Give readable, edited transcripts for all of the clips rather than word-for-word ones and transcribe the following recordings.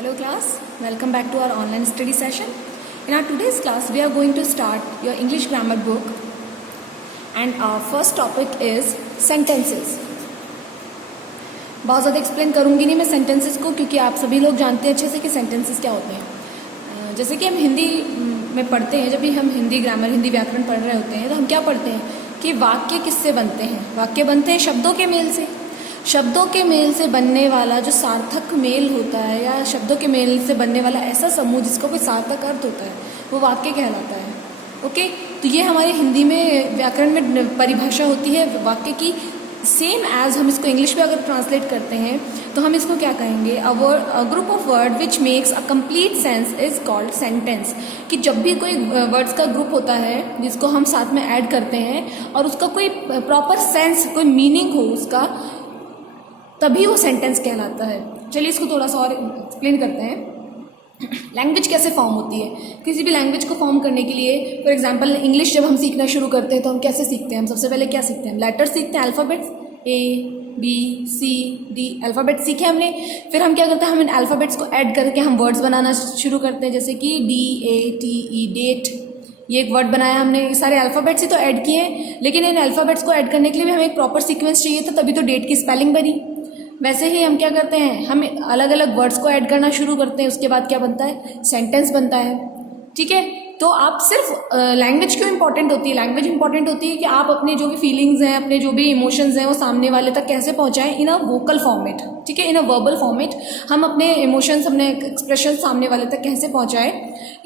Hello class, welcome back to our online study session. In our today's class, we are going to start your English grammar book and our first topic is sentences. बहुत ज़्यादा explain करूँगी नहीं मैं sentences को, क्योंकि आप सभी लोग जानते हैं अच्छे से कि सेंटेंसेस क्या होते हैं. जैसे कि हम हिंदी में पढ़ते हैं, जब भी हम हिंदी ग्रामर हिंदी व्याकरण पढ़ रहे होते हैं तो हम क्या पढ़ते हैं कि वाक्य किससे बनते हैं. वाक्य बनते हैं शब्दों के मेल से. शब्दों के मेल से बनने वाला जो सार्थक मेल होता है या शब्दों के मेल से बनने वाला ऐसा समूह जिसका कोई सार्थक अर्थ होता है वो वाक्य कहलाता है. ओके, तो ये हमारे हिंदी में व्याकरण में परिभाषा होती है वाक्य की. सेम एज हम इसको इंग्लिश में अगर ट्रांसलेट करते हैं तो हम इसको क्या कहेंगे, a group of word which makes a complete sense is called sentence. कि जब भी कोई वर्ड्स का ग्रुप होता है जिसको हम साथ में ऐड करते हैं और उसका कोई प्रॉपर सेंस कोई मीनिंग हो उसका, तभी वो सेंटेंस कहलाता है. चलिए इसको थोड़ा सा और एक्सप्लेन करते हैं. लैंग्वेज कैसे फॉर्म होती है. किसी भी लैंग्वेज को फॉर्म करने के लिए, फॉर एग्जांपल इंग्लिश जब हम सीखना शुरू करते हैं तो हम कैसे सीखते हैं. हम सबसे पहले क्या सीखते हैं, लेटर सीखते हैं, अल्फ़ाबेट्स ABCD अल्फ़ाबेट सीखे हमने. फिर हम क्या करते हैं, हम इन अल्फ़ाबेट्स को ऐड करके हम वर्ड्स बनाना शुरू करते हैं. जैसे कि DATE डेट, ये एक वर्ड बनाया हमने. ये सारे अल्फ़ाबेट्स ही तो ऐड किए हैं, लेकिन इन अल्फ़ाबेट्स को ऐड करने के लिए भी हमें एक प्रॉपर सीक्वेंस चाहिए था, तभी तो डेट की स्पेलिंग बनी. वैसे ही हम क्या करते हैं, हम अलग अलग वर्ड्स को ऐड करना शुरू करते हैं. उसके बाद क्या बनता है, सेंटेंस बनता है. ठीक है, तो आप सिर्फ लैंग्वेज क्यों इंपॉर्टेंट होती है. लैंग्वेज इंपॉर्टेंट होती है कि आप अपने जो भी फीलिंग्स हैं, अपने जो भी इमोशंस हैं, वो सामने वाले तक कैसे पहुंचाएं इन अ वोकल फॉर्मेट. ठीक है, इन अ वर्बल फॉर्मेट हम अपने इमोशंस, अपने एक्सप्रेशन सामने वाले तक कैसे पहुंचाएं,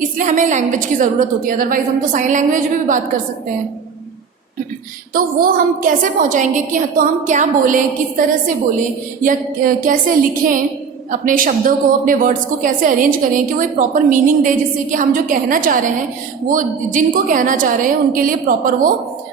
इसलिए हमें लैंग्वेज की ज़रूरत होती है. अदरवाइज हम तो साइन लैंग्वेज में भी बात कर सकते हैं. तो वो हम कैसे पहुंचाएंगे कि तो हम क्या बोलें, किस तरह से बोलें, या कैसे लिखें अपने शब्दों को, अपने वर्ड्स को कैसे अरेंज करें कि वो एक प्रॉपर मीनिंग दे, जिससे कि हम जो कहना चाह रहे हैं वो जिनको कहना चाह रहे हैं उनके लिए प्रॉपर वो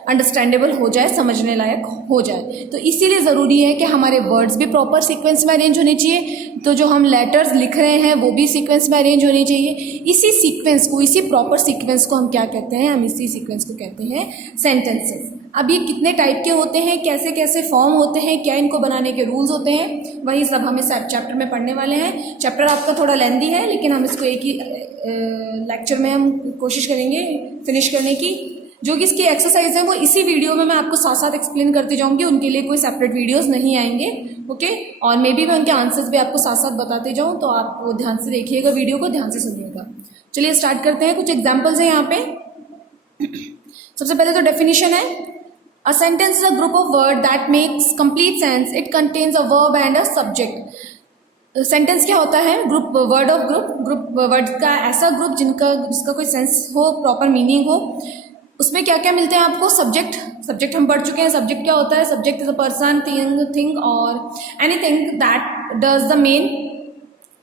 अंडरस्टैंडेबल हो जाए, समझने लायक हो जाए. तो इसीलिए ज़रूरी है कि हमारे वर्ड्स भी प्रॉपर सीक्वेंस में अरेंज होने चाहिए. तो जो हम लेटर्स लिख रहे हैं वो भी सीक्वेंस में अरेंज होने चाहिए. इसी सीक्वेंस को, इसी प्रॉपर सीक्वेंस को हम क्या कहते हैं, हम इसी सीक्वेंस को कहते हैं सेंटेंसेस. अब ये कितने टाइप के होते हैं, कैसे कैसे फॉर्म होते हैं, क्या इनको बनाने के रूल्स होते हैं, वही सब हम इस चैप्टर में पढ़ने वाले हैं. चैप्टर आपका थोड़ा लेंदी है, लेकिन हम इसको एक ही लेक्चर में हम कोशिश करेंगे फिनिश करने की. जो कि इसकी एक्सरसाइज है वो इसी वीडियो में मैं आपको साथ साथ एक्सप्लेन करती जाऊंगी. उनके लिए कोई सेपरेट वीडियोस नहीं आएंगे. ओके, और मे बी मैं उनके आंसर्स भी आपको साथ साथ बताते जाऊँ, तो आप वो ध्यान से देखिएगा, वीडियो को ध्यान से सुनिएगा. चलिए स्टार्ट करते हैं. कुछ एग्जाम्पल्स हैं यहाँ पे. सबसे पहले तो डेफिनेशन है, a sentence is a group of words that makes complete sense. It contains a verb and a subject. Sentence क्या होता है, group, word of group word का ऐसा ग्रुप जिसका कोई सेंस हो, प्रॉपर मीनिंग हो. उसमें क्या क्या मिलते हैं आपको, सब्जेक्ट हम पढ़ चुके हैं. सब्जेक्ट क्या होता है, subject is a person, thing और anything that does the main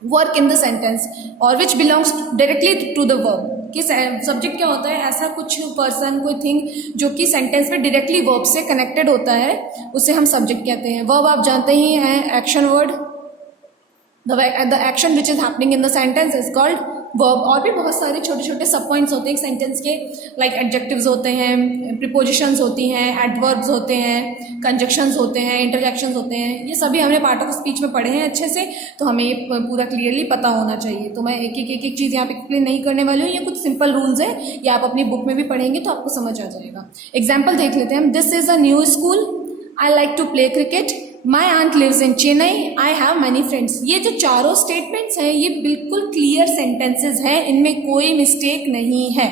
work in the sentence और which belongs directly to the verb. कि सब्जेक्ट क्या होता है, ऐसा कुछ पर्सन, कोई थिंग जो कि सेंटेंस में डायरेक्टली वर्ब से कनेक्टेड होता है, उसे हम सब्जेक्ट कहते हैं. वर्ब आप जानते ही हैं, action word. The action which is happening in the sentence is called verb. और भी बहुत सारे छोटे छोटे सब पॉइंट्स होते हैं एक सेंटेंस के, लाइक एडजेक्टिव्स होते हैं, प्रीपोजिशंस होती हैं, एडवर्ब्स होते हैं, कंजक्शंस होते हैं, इंटरजेक्शंस होते हैं. ये सभी हमने पार्ट ऑफ स्पीच में पढ़े हैं अच्छे से, तो हमें ये पूरा क्लियरली पता होना चाहिए. तो मैं एक एक चीज़ यहाँ पे एक्सप्लेन नहीं करने वाली हूँ. ये कुछ सिंपल रूल्स हैं, ये आप अपनी बुक में भी पढ़ेंगे तो आपको समझ आ जाएगा. एग्जाम्पल देख लेते हैं हम. This is a new school, I like to play cricket, my aunt lives in Chennai, I have many friends. ये जो चारों स्टेटमेंट्स हैं ये बिल्कुल क्लियर सेंटेंसेस हैं, इनमें कोई मिस्टेक नहीं है.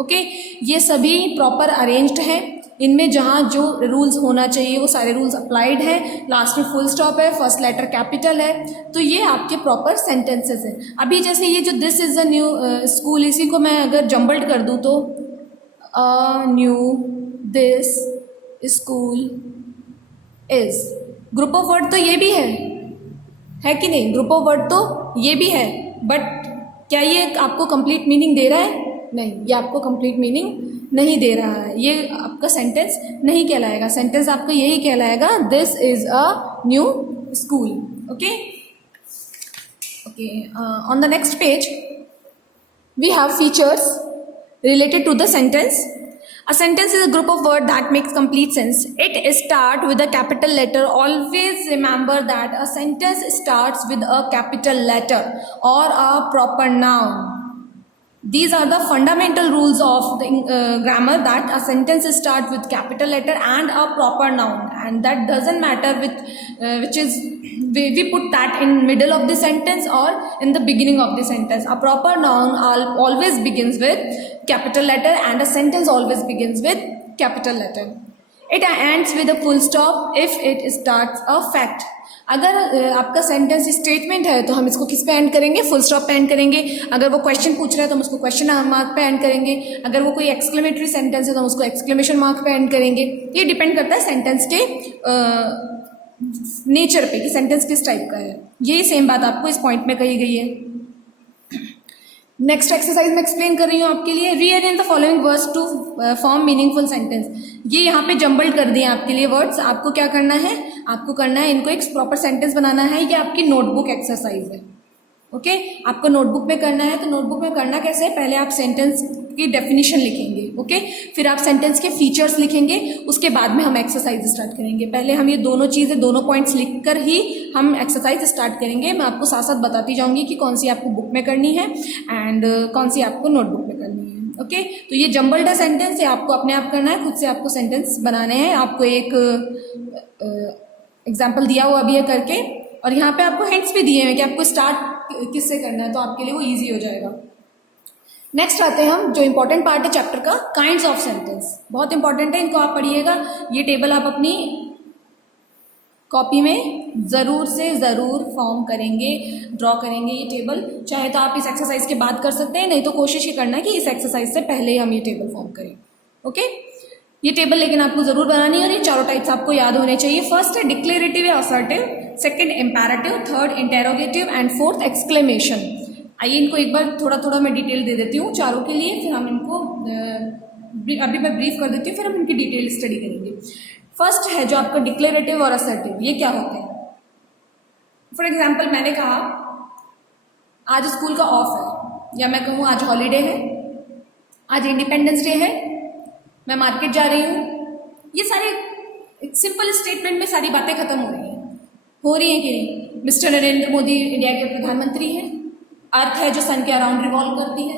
ओके, ये सभी प्रॉपर अरेंज्ड हैं. इनमें जहाँ जो रूल्स होना चाहिए वो सारे रूल्स अप्लाइड हैं. लास्ट में फुल स्टॉप है, फर्स्ट लेटर कैपिटल है, तो ये आपके प्रॉपर सेंटेंसेस हैं. अभी जैसे ये जो this is a new school, इसी को मैं अगर जम्बल्ड कर दूँ तो a new this school is, group of word तो ये भी है कि नहीं, ग्रुप ऑफ वर्ड तो ये भी है, बट क्या ये आपको कंप्लीट मीनिंग दे रहा है, नहीं, ये आपको कंप्लीट मीनिंग नहीं दे रहा है. ये आपका सेंटेंस नहीं कहलाएगा. सेंटेंस आपका यही कहलाएगा, this is a new school. Okay, on the next page we have features related to the sentence. A sentence is a group of words that makes complete sense. It start with a capital letter. Always remember that a sentence starts with a capital letter or a proper noun. These are the fundamental rules of the grammar, that a sentence starts with capital letter and a proper noun, and that doesn't matter which is we put that in middle of the sentence or in the beginning of the sentence. A proper noun always begins with capital letter and a sentence always begins with capital letter. It ends with a full stop if it starts a fact. अगर आपका sentence statement है तो हम इसको किस पे and करेंगे? Full stop पे एंड करेंगे. अगर वो क्वेश्चन पूछ रहा है तो हम उसको क्वेश्चन मार्क पे एंड करेंगे. अगर वो कोई एक्सक्लेमेटरी सेंटेंस है तो हम उसको एक्सक्लेमेशन मार्क पे एंड करेंगे. ये डिपेंड करता है सेंटेंस के नेचर पे कि सेंटेंस किस टाइप का है. यही सेम बात आपको इस पॉइंट में कही गई है. नेक्स्ट एक्सरसाइज में एक्सप्लेन कर रही हूँ आपके लिए. Rearrange the following words to form meaningful sentence. ये यहाँ पे जम्बल्ड कर दिए आपके लिए वर्ड्स. आपको क्या करना है? आपको करना है इनको एक प्रॉपर सेंटेंस बनाना है. ये आपकी नोटबुक एक्सरसाइज है. ओके, आपको नोटबुक में करना है. तो नोटबुक में करना कैसे है? पहले आप सेंटेंस की डेफिनेशन लिखेंगे. ओके, फिर आप सेंटेंस के फीचर्स लिखेंगे. उसके बाद में हम एक्सरसाइज स्टार्ट करेंगे. पहले हम ये दोनों चीज़ें, दोनों पॉइंट्स लिखकर ही हम एक्सरसाइज स्टार्ट करेंगे. मैं आपको साथ साथ बताती जाऊंगी कि कौन सी आपको बुक में करनी है एंड कौन सी आपको नोटबुक में करनी है. ओके, तो ये जम्बल्ड है सेंटेंस. ये आपको अपने आप करना है. खुद से आपको सेंटेंस बनाने हैं. आपको एक एग्जाम्पल दिया हुआ भी है करके, और यहाँ पे आपको हिंट्स भी दिए हैं कि आपको स्टार्ट किससे करना है, तो आपके लिए वो ईजी हो जाएगा. नेक्स्ट आते हैं हम जो इंपॉर्टेंट पार्ट है चैप्टर का, काइंड्स ऑफ सेंटेंस. बहुत इंपॉर्टेंट है, इनको आप पढ़िएगा. ये टेबल आप अपनी कॉपी में ज़रूर से ज़रूर फॉर्म करेंगे, ड्रॉ करेंगे ये टेबल. चाहे तो आप इस एक्सरसाइज के बाद कर सकते हैं, नहीं तो कोशिश ये करना है कि इस एक्सरसाइज से पहले हम ये टेबल फॉर्म करें. ओके, ये टेबल लेकिन आपको ज़रूर बनानी है, और ये चारों टाइप्स आपको याद होने चाहिए. फर्स्ट है डिक्लेरेटिव या assertive, second imperative, third interrogative and fourth exclamation. आइए इनको एक बार थोड़ा थोड़ा मैं डिटेल दे देती हूँ चारों के लिए, फिर हम इनको अभी मैं ब्रीफ कर देती हूँ, फिर हम इनकी डिटेल स्टडी करेंगे. फर्स्ट है जो आपका डिक्लेरेटिव और असर्टिव. ये क्या होते हैं? फॉर एग्जाम्पल मैंने कहा आज स्कूल का ऑफ है, या मैं कहूँ आज हॉलीडे है, आज इंडिपेंडेंस डे है, मैं मार्केट जा रही हूँ. ये सारे सिंपल स्टेटमेंट में सारी बातें खत्म हो रही हैं कि नहीं? मिस्टर नरेंद्र मोदी इंडिया के प्रधानमंत्री हैं. अर्थ है जो सन के अराउंड रिवॉल्व करती है.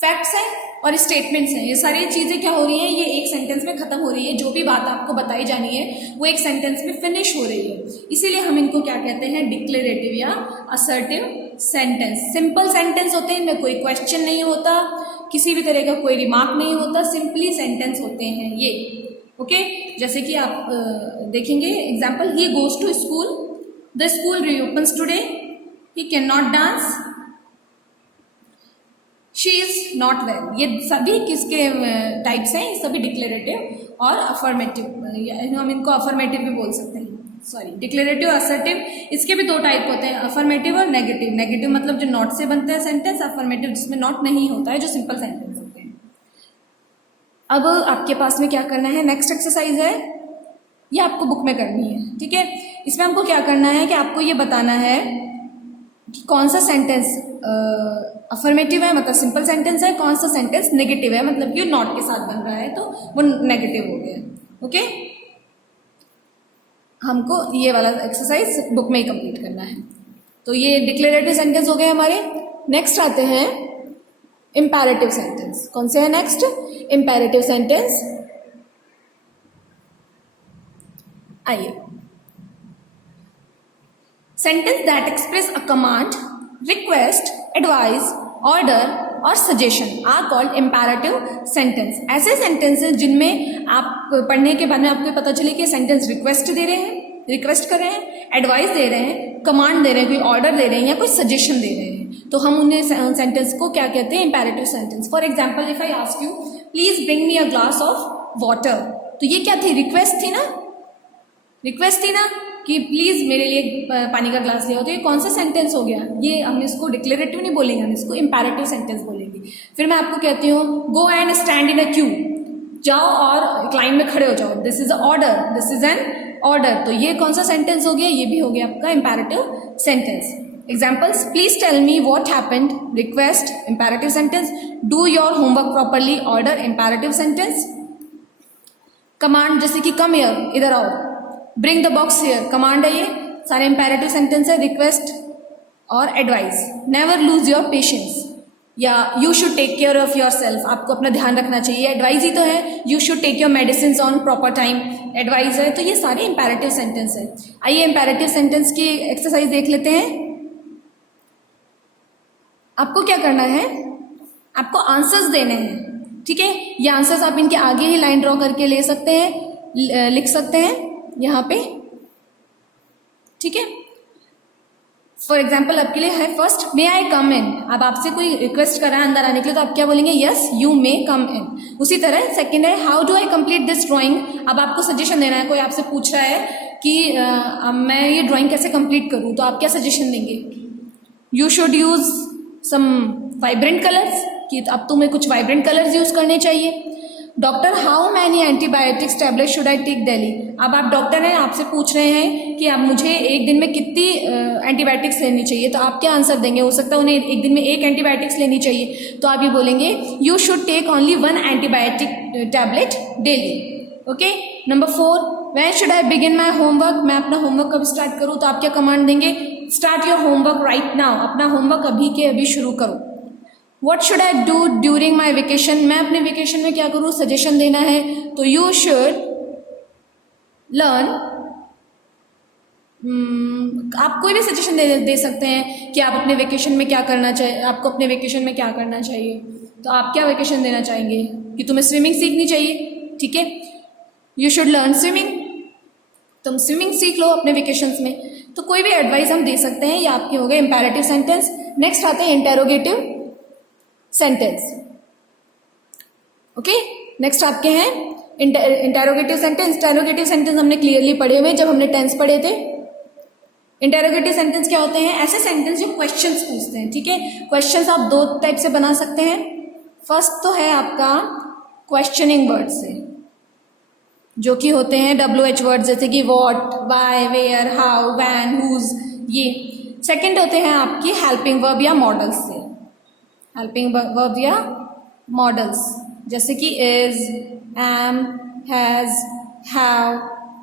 फैक्ट्स हैं और स्टेटमेंट्स हैं. ये सारी चीज़ें क्या हो रही हैं? ये एक सेंटेंस में खत्म हो रही है. जो भी बात आपको बताई जानी है वो एक सेंटेंस में फिनिश हो रही है. इसीलिए हम इनको क्या कहते हैं? डिक्लेरेटिव या असर्टिव सेंटेंस. सिंपल सेंटेंस होते हैं, इनमें कोई क्वेश्चन नहीं होता, किसी भी तरह का कोई रिमार्क नहीं होता, सिंपली सेंटेंस होते हैं ये. ओके, जैसे कि आप देखेंगे example, he goes to school, the school reopens today, he can not dance, she is not well. ये सभी किसके टाइप्स हैं? ये सभी डिक्लेरेटिव और अफर्मेटिव. हम इनको अफर्मेटिव भी बोल सकते हैं. सॉरी, डिक्लेरेटिव असर्टिव, इसके भी दो टाइप होते हैं, अफर्मेटिव और नेगेटिव. नेगेटिव मतलब जो नॉट से बनते हैं सेंटेंस, अफर्मेटिव जिसमें नॉट नहीं होता है, जो सिंपल सेंटेंस होते हैं. अब आपके पास में क्या करना है? नेक्स्ट एक्सरसाइज है, ये आपको बुक में करनी है. ठीक है, इसमें हमको क्या करना है कि आपको ये बताना है कि कौन सा सेंटेंस अफर्मेटिव है, मतलब सिंपल सेंटेंस है, कौन सा सेंटेंस नेगेटिव है, मतलब कि नॉट के साथ बन रहा है तो वो नेगेटिव हो गया. ओके, हमको ये वाला एक्सरसाइज बुक में ही कंप्लीट करना है. तो ये डिक्लेरेटिव सेंटेंस हो गए हमारे. नेक्स्ट आते हैं इम्पेरेटिव सेंटेंस. कौन से है नेक्स्ट? Imperative sentence. आइए, sentence that express a command, request, advice, order और suggestion are called imperative sentence. ऐसे सेंटेंसेस जिनमें आप पढ़ने के बाद में आपको पता चले कि सेंटेंस रिक्वेस्ट दे रहे हैं, रिक्वेस्ट कर रहे हैं, एडवाइस दे रहे हैं, कमांड दे रहे हैं, कोई ऑर्डर दे रहे हैं या कोई सजेशन दे रहे हैं, तो हम उन्हें सेंटेंस को क्या कहते हैं? Imperative sentence. For example, if I ask you please bring me a glass of water, तो ये क्या थी? रिक्वेस्ट थी ना? रिक्वेस्ट थी ना कि प्लीज़ मेरे लिए पानी का ग्लास ले आओ. तो ये कौन सा सेंटेंस हो गया? ये हम इसको डिक्लेरेटिव नहीं बोलेंगे, हम इसको इम्पेरेटिव सेंटेंस बोलेंगे. फिर मैं आपको कहती हूँ go and stand in a Q, जाओ और एक लाइन में खड़े हो जाओ. This is a order, this is an order. तो ये कौन सा सेंटेंस हो गया? ये भी हो गया आपका imperative sentence. Examples, please tell me what happened, request, imperative sentence. Do your homework properly, order, imperative sentence. Command जैसे कि कम हियर, इधर आओ, bring the box here, command है ये, सारे इंपेरेटिव सेंटेंस है, रिक्वेस्ट और advice, never lose your patience, या you should take care of yourself, आपको अपना ध्यान रखना चाहिए, एडवाइस ही तो है, you should take your medicine on proper time, advice है, तो ये सारे इंपेरेटिव सेंटेंस है। आइए इंपेरेटिव सेंटेंस की एक्सरसाइज देख लेते हैं। आपको क्या करना है, आपको आंसर्स देने हैं, ठीक है, ये आंसर्स आप इनके आगे ही लाइन ड्रॉ करके ले सकते हैं, लिख सकते हैं यहाँ पे, ठीक है। फॉर एग्जाम्पल आपके लिए है फर्स्ट, मे आई कम इन, अब आपसे कोई रिक्वेस्ट कर रहा है अंदर आने के लिए तो आप क्या बोलेंगे, यस यू मे कम इन। उसी तरह सेकंड है, how do I complete this drawing, अब आपको सजेशन देना है, कोई आपसे पूछ रहा है कि मैं ये ड्राइंग कैसे कंप्लीट करूँ, तो आप क्या सजेशन देंगे, you should use some vibrant colours, कि अब तुम्हें कुछ वाइब्रेंट कलर्स यूज करने चाहिए। Doctor, how many antibiotics tablet should I take daily, अब आप डॉक्टर हैं, आपसे पूछ रहे हैं कि अब मुझे एक दिन में कितनी एंटीबायोटिक्स लेनी चाहिए, तो आप क्या आंसर देंगे, हो सकता है उन्हें एक दिन में एक एंटीबायोटिक्स लेनी चाहिए, तो आप ये बोलेंगे you should take only 1 antibiotic tablet daily. Okay, number 4, when should I begin my homework, मैं अपना होमवर्क कब स्टार्ट करूँ, तो आप क्या कमांड देंगे, start your homework right now, अपना होमवर्क अभी के अभी शुरू करो। What should I do during my vacation, मैं अपने वेकेशन में क्या करूँ, सजेशन देना है, तो you should learn, आप कोई भी सजेशन दे सकते हैं कि आप अपने वेकेशन में क्या करना चाहिए, आपको अपने वेकेशन में क्या करना चाहिए, तो आप क्या वेकेशन देना चाहेंगे कि तुम्हें स्विमिंग सीखनी चाहिए, ठीक है, यू शुड लर्न स्विमिंग, तुम स्विमिंग सीख लो अपने वेकेशंस में, तो कोई भी एडवाइस हम दे सकते हैं, ये आपके हो गए इंपेरेटिव सेंटेंस। नेक्स्ट आते हैं इंटेरोगेटिव सेंटेंस। ओके, नेक्स्ट आपके हैं इंटेरोगेटिव सेंटेंस। इंटेरोगेटिव सेंटेंस हमने क्लियरली पढ़े हुए जब हमने टेंस पढ़े थे। इंटेरोगेटिव सेंटेंस क्या होते हैं, ऐसे सेंटेंस जो क्वेश्चंस पूछते हैं, ठीक है। क्वेश्चंस आप 2 टाइप से बना सकते हैं। फर्स्ट तो है आपका क्वेश्चनिंग वर्ड से, जो कि होते हैं WH वर्ड, जैसे कि what, why, where, how, when, whose, ये। सेकंड होते हैं आपकी हेल्पिंग वर्ब या मॉडल्स से, हेल्पिंग वर्ब या मॉडल्स, जैसे कि is, am, has, have,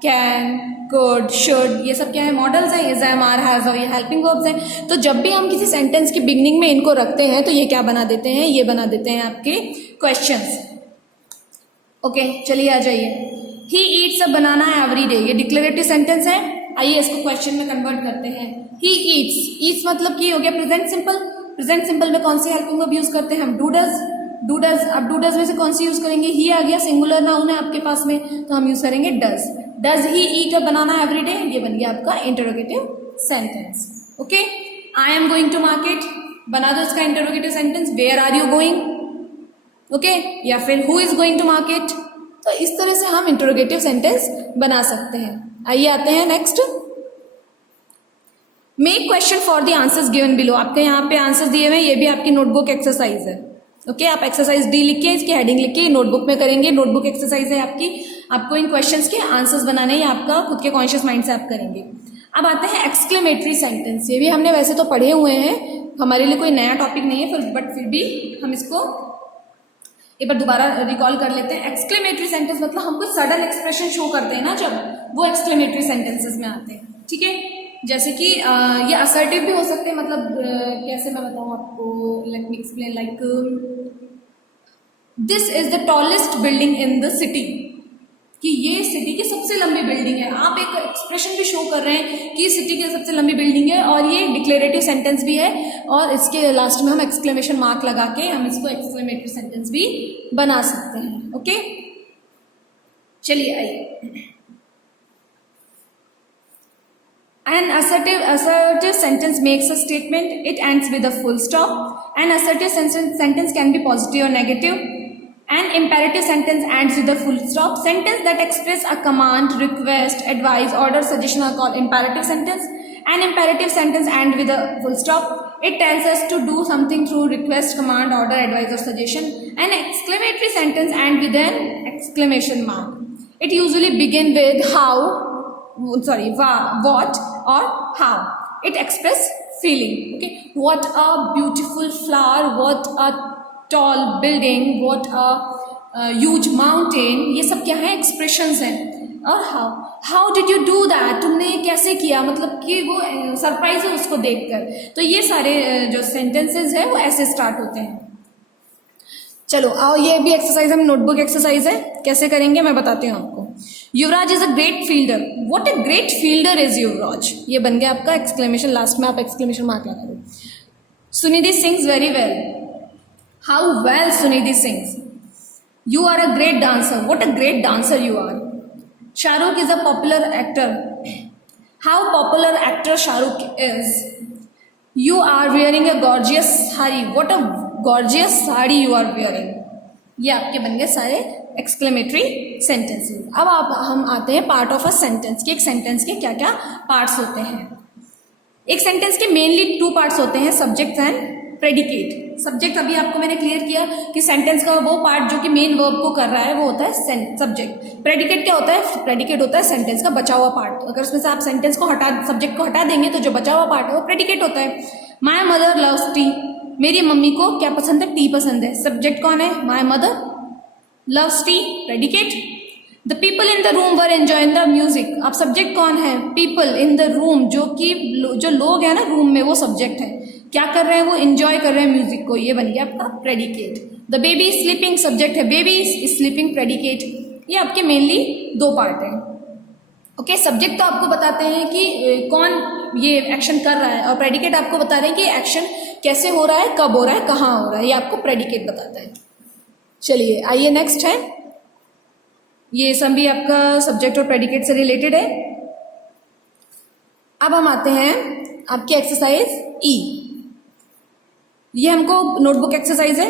can, could, should, ये सब क्या है, मॉडल्स हैं, इज, एम, आर, हैज, और ये हेल्पिंग वर्ब्स हैं। तो जब भी हम किसी सेंटेंस की बिगनिंग में इनको रखते हैं तो ये क्या बना देते हैं, ये बना देते हैं आपके क्वेश्चंस। ओके, चलिए आ जाइए। He eats a banana every day, ये डिक्लेरेटिव सेंटेंस है। आइए इसको क्वेश्चन में कन्वर्ट करते हैं। ही ईट्स, ईट्स मतलब कि हो गया प्रेजेंट सिंपल। प्रेजेंट सिंपल में कौन सी हेल्पिंग वर्ब यूज करते हैं हम, डू डज। डू डज, अब डू डज में से कौन सी यूज करेंगे, ही आ गया, सिंगुलर नाउन है आपके पास में, तो हम यूज करेंगे does. Does he eat a banana every day, ये बन गया आपका interrogative sentence. Okay, I am going to market, बना दो इसका interrogative sentence, where are you going, okay, या फिर who is going to market. तो इस तरह से हम इंटरोगेटिव सेंटेंस बना सकते हैं। आइए आते हैं next, make question for the answers given below. आपके यहाँ पे आंसर दिए हुए हैं, ये भी आपकी नोटबुक एक्सरसाइज है। ओके, आप एक्सरसाइज डी लिख के इसकी हेडिंग लिख के नोटबुक में करेंगे। नोटबुक एक्सरसाइज है आपकी, आपको इन क्वेश्चंस के आंसर्स बनाने या आपका खुद के कॉन्शियस माइंड से आप करेंगे। अब आते हैं एक्सक्लेमेटरी सेंटेंस। ये भी हमने वैसे तो पढ़े हुए हैं, हमारे लिए कोई नया टॉपिक नहीं है, बट फिर भी हम इसको एक बार दोबारा रिकॉल कर लेते हैं। एक्सक्लेमेटरी सेंटेंस मतलब हम कोई सडन एक्सप्रेशन शो करते हैं ना, जब वो एक्सक्लेमेटरी सेंटेंसेस में आते हैं, ठीक है। जैसे कि ये असर्टिव भी हो सकते हैं, मतलब कैसे मैं बताऊँ आपको, let me explain, like this is the tallest building in the city, कि ये सिटी की सबसे लंबी बिल्डिंग है। आप एक एक्सप्रेशन भी शो कर रहे हैं कि सिटी की सबसे लंबी बिल्डिंग है, और ये डिक्लेरेटिव सेंटेंस भी है, और इसके लास्ट में हम एक्सक्लेमेशन मार्क लगा के हम इसको एक्सक्लेमेटरी सेंटेंस भी बना सकते हैं। ओके, चलिए आइए। An assertive sentence makes a statement. It ends with a full stop. An assertive sentence can be positive or negative. An imperative sentence ends with a full stop. Sentence that express a command, request, advice, order, suggestion are called imperative sentence. An imperative sentence ends with a full stop. It tells us to do something through request, command, order, advice, or suggestion. An exclamatory sentence ends with an exclamation mark. It usually begins with what or how. It expresses feeling. Okay, what a beautiful flower, what a tall building, what a huge mountain, ये सब क्या है, expressions हैं। और how did you do that, तुमने कैसे किया, मतलब कि वो सरप्राइज है उसको देखकर। तो ये सारे जो सेंटेंसेस है वो ऐसे स्टार्ट होते हैं। चलो आओ, ये भी एक्सरसाइज है, नोटबुक एक्सरसाइज है, कैसे करेंगे मैं बताती हूँ आपको। Yuvraj is a great fielder, what a great fielder is Yuvraj, ये बन गया आपका एक्सक्लेमेशन, लास्ट में आप एक्सक्लेमेशन मार्क लगा दो। Sunidhi sings very well, how well Sunidhi sings. You are a great dancer, what a great dancer you are. Shahrukh is a popular actor, how popular actor Shahrukh is. You are wearing a gorgeous sari, what a gorgeous sari you are wearing. ये आपके बन गए सारे exclamatory sentences. अब हम आते हैं part of a sentence कि एक सेंटेंस के क्या क्या पार्ट्स होते हैं। एक सेंटेंस के मेनली 2 पार्ट्स होते हैं, सब्जेक्ट एंड प्रेडिकेट। सब्जेक्ट अभी आपको मैंने क्लियर किया कि सेंटेंस का वो पार्ट जो कि मेन वर्ब को कर रहा है वो होता है सब्जेक्ट। प्रेडिकेट क्या होता है, प्रेडिकेट होता है सेंटेंस का बचा हुआ पार्ट। अगर उसमें से आप सेंटेंस को सब्जेक्ट को हटा देंगे तो जो बचा हुआ पार्ट है वो प्रेडिकेट होता है। माई मदर लव्स टी, मेरी मम्मी को क्या पसंद है, टी पसंद है। सब्जेक्ट कौन है, my mother loves T, predicate. The people in the room were enjoying the music, अब सब्जेक्ट कौन है, पीपल इन द रूम, जो लोग हैं ना रूम में, वो सब्जेक्ट है। क्या कर रहे हैं, वो एंजॉय कर रहे हैं म्यूजिक को, ये बन गया आपका predicate. The baby is sleeping, subject है, बेबी इज स्लीपिंग, प्रेडिकेट। ये आपके मेनली 2 पार्ट हैं। ओके, सब्जेक्ट तो आपको बताते हैं कि कौन ये एक्शन कर रहा है, और प्रेडिकेट आपको बता रहे हैं कि एक्शन कैसे हो रहा है, कब हो रहा है, कहाँ हो रहा है, ये आपको प्रेडिकेट बताता है। चलिए आइए नेक्स्ट है, ये सब भी आपका सब्जेक्ट और प्रेडिकेट से रिलेटेड है। अब हम आते हैं आपकी एक्सरसाइज ई। ये हमको नोटबुक एक्सरसाइज है,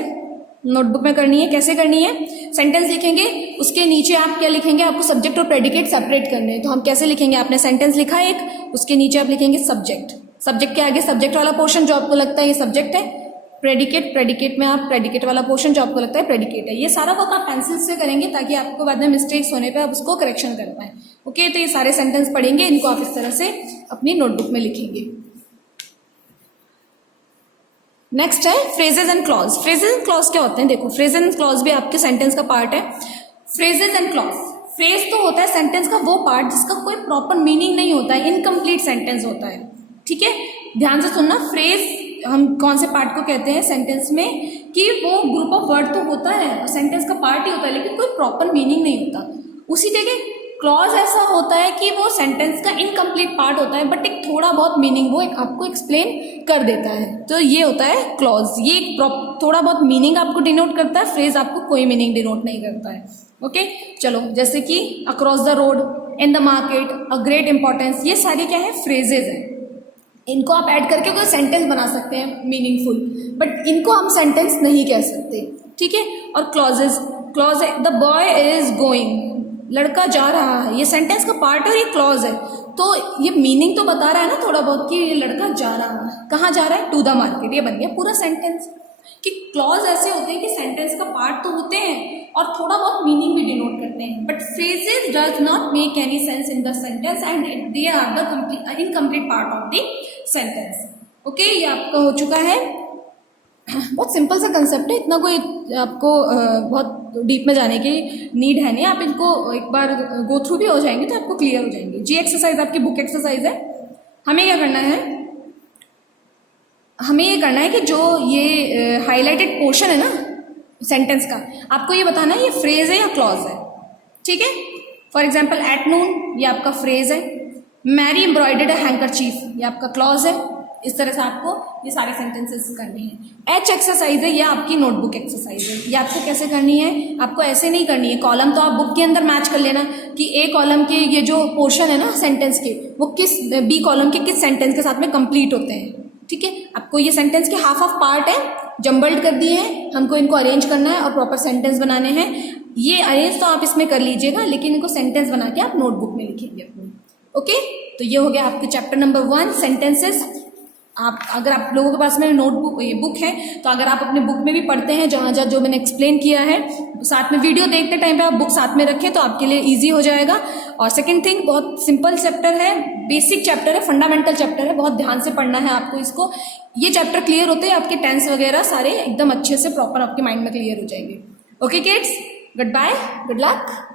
नोटबुक में करनी है। कैसे करनी है, सेंटेंस लिखेंगे, उसके नीचे आप क्या लिखेंगे, आपको सब्जेक्ट और प्रेडिकेट सेपरेट करने हैं। तो हम कैसे लिखेंगे, आपने सेंटेंस लिखा है एक, उसके नीचे आप लिखेंगे सब्जेक्ट, सब्जेक्ट के आगे सब्जेक्ट वाला पोर्शन जो आपको लगता है ये सब्जेक्ट है, प्रेडिकेट, प्रेडिकेट में आप प्रेडिकेट वाला पोर्शन जो आपको लगता है प्रेडिकेट है। ये सारा वर्क आप पेंसिल से करेंगे ताकि आपको बाद में मिस्टेक्स होने पे आप उसको करेक्शन कर पाए। ओके, तो ये सारे सेंटेंस पढ़ेंगे, इनको आप इस तरह से अपनी नोटबुक में लिखेंगे। नेक्स्ट है phrases and clause. Phrases and clause क्या होते हैं, देखो फ्रेजेस एंड क्लॉज भी आपके सेंटेंस का पार्ट है। फ्रेजेस एंड क्लॉज, फ्रेज तो होता है सेंटेंस का वो पार्ट जिसका कोई प्रॉपर मीनिंग नहीं होता है, इनकम्प्लीट सेंटेंस होता है। ठीक है, ध्यान से सुनना, फ्रेज हम कौन से पार्ट को कहते हैं सेंटेंस में, कि वो ग्रुप ऑफ वर्ड तो होता है और सेंटेंस का पार्ट ही होता है लेकिन कोई प्रॉपर मीनिंग नहीं होता। उसी जगह क्लॉज ऐसा होता है कि वो सेंटेंस का इनकम्प्लीट पार्ट होता है बट एक थोड़ा बहुत मीनिंग वो एक आपको एक्सप्लेन कर देता है, तो ये होता है क्लॉज। ये थोड़ा बहुत मीनिंग आपको डिनोट करता है, फ्रेज आपको कोई मीनिंग डिनोट नहीं करता है। ओके, चलो जैसे कि across the road, in the market, a great importance, ये सारे क्या है, फ्रेजेज हैं। इनको आप ऐड करके कोई सेंटेंस बना सकते हैं मीनिंगफुल, बट इनको हम सेंटेंस नहीं कह सकते। ठीक है, और क्लॉजेज, क्लॉज है द बॉय इज गोइंग, लड़का जा रहा है, ये सेंटेंस का पार्ट है और ये क्लॉज है, तो ये मीनिंग तो बता रहा है ना थोड़ा बहुत कि ये लड़का जा रहा है, कहाँ जा रहा है, टू द मार्केट। ये बन गया पूरा सेंटेंस। कि क्लॉज ऐसे होते हैं कि सेंटेंस का पार्ट तो होते हैं और थोड़ा बहुत मीनिंग भी डिनोट करते हैं, but phrases does not make any sense in the sentence and they are the incomplete part of the sentence. Okay, ये आपका हो चुका है। बहुत सिंपल सा कंसेप्ट है, इतना कोई आपको बहुत डीप में जाने की नीड है नहीं, आप इनको एक बार गो थ्रू भी हो जाएंगे तो आपको क्लियर हो जाएंगे। जी एक्सरसाइज आपकी बुक एक्सरसाइज है। हमें क्या करना है, हमें ये करना है कि जो ये हाईलाइटेड पोर्शन है ना सेंटेंस का, आपको ये बताना है ये फ्रेज है या क्लॉज है। ठीक है, फॉर एग्जाम्पल एट नून, ये आपका फ्रेज है। मैरी एम्ब्रॉयडर्ड अ हैंकरचीफ, ये आपका क्लॉज है। इस तरह से आपको ये सारे सेंटेंसेस करने हैं। एच एक्सरसाइज है, ये आपकी नोटबुक एक्सरसाइज है। ये आपको कैसे करनी है, आपको ऐसे नहीं करनी है, कॉलम तो आप बुक के अंदर मैच कर लेना कि ए कॉलम के ये जो पोर्शन है ना सेंटेंस के, वो किस बी कॉलम के किस सेंटेंस के साथ में कंप्लीट होते हैं। ठीक है, आपको ये सेंटेंस के हाफ ऑफ पार्ट है, जम्बल्ड कर दिए हैं, हमको इनको अरेंज करना है और प्रॉपर सेंटेंस बनाने हैं। ये अरेंज तो आप इसमें कर लीजिएगा लेकिन इनको सेंटेंस बना के आप नोटबुक में लिखेंगे अपनी। ओके, तो ये हो गया आपके चैप्टर नंबर 1 सेंटेंसेस। आप अगर आप लोगों के पास में नोटबुक ये बुक है तो अगर आप अपने बुक में भी पढ़ते हैं जहाँ जहाँ जो मैंने एक्सप्लेन किया है, साथ में वीडियो देखते टाइम पे आप बुक साथ में रखें तो आपके लिए इजी हो जाएगा। और सेकंड थिंग, बहुत सिंपल चैप्टर है, बेसिक चैप्टर है, फंडामेंटल चैप्टर है, बहुत ध्यान से पढ़ना है आपको इसको। ये चैप्टर क्लियर होते हैं आपके टेंस वगैरह सारे एकदम अच्छे से प्रॉपर आपके माइंड में क्लियर हो जाएंगे। Okay kids, good bye, good luck.